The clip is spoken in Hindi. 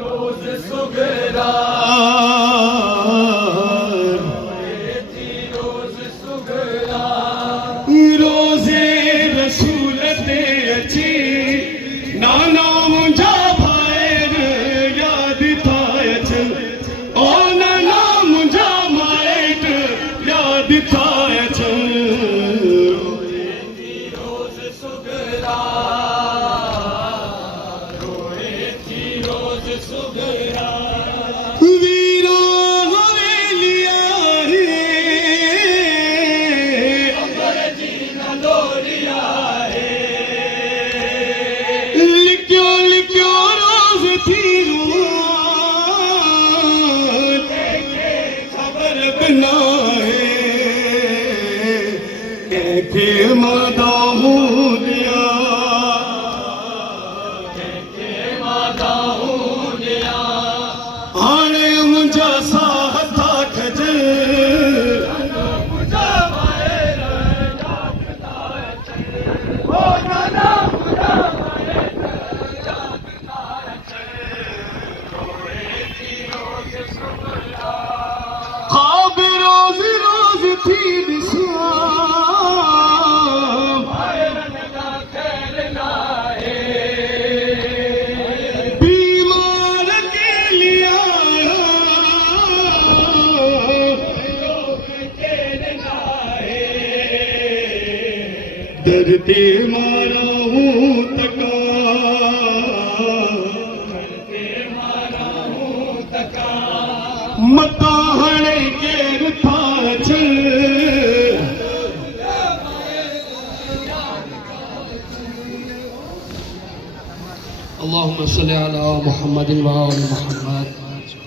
रोज सुगरा रोज़े रसूल ते अची नाना मुंहिंजा भाइर यादि था अचनि ओ नाना मुंहिंजा माइट यादि था अचनि रोज़ सुगरा रोए थी रोज़ सुगरा दर्दे मारा हूँ तका मता हणे केर था अल्लाहुम्मा सल्ली अला मुहम्मदिन व आलि मुहम्मद।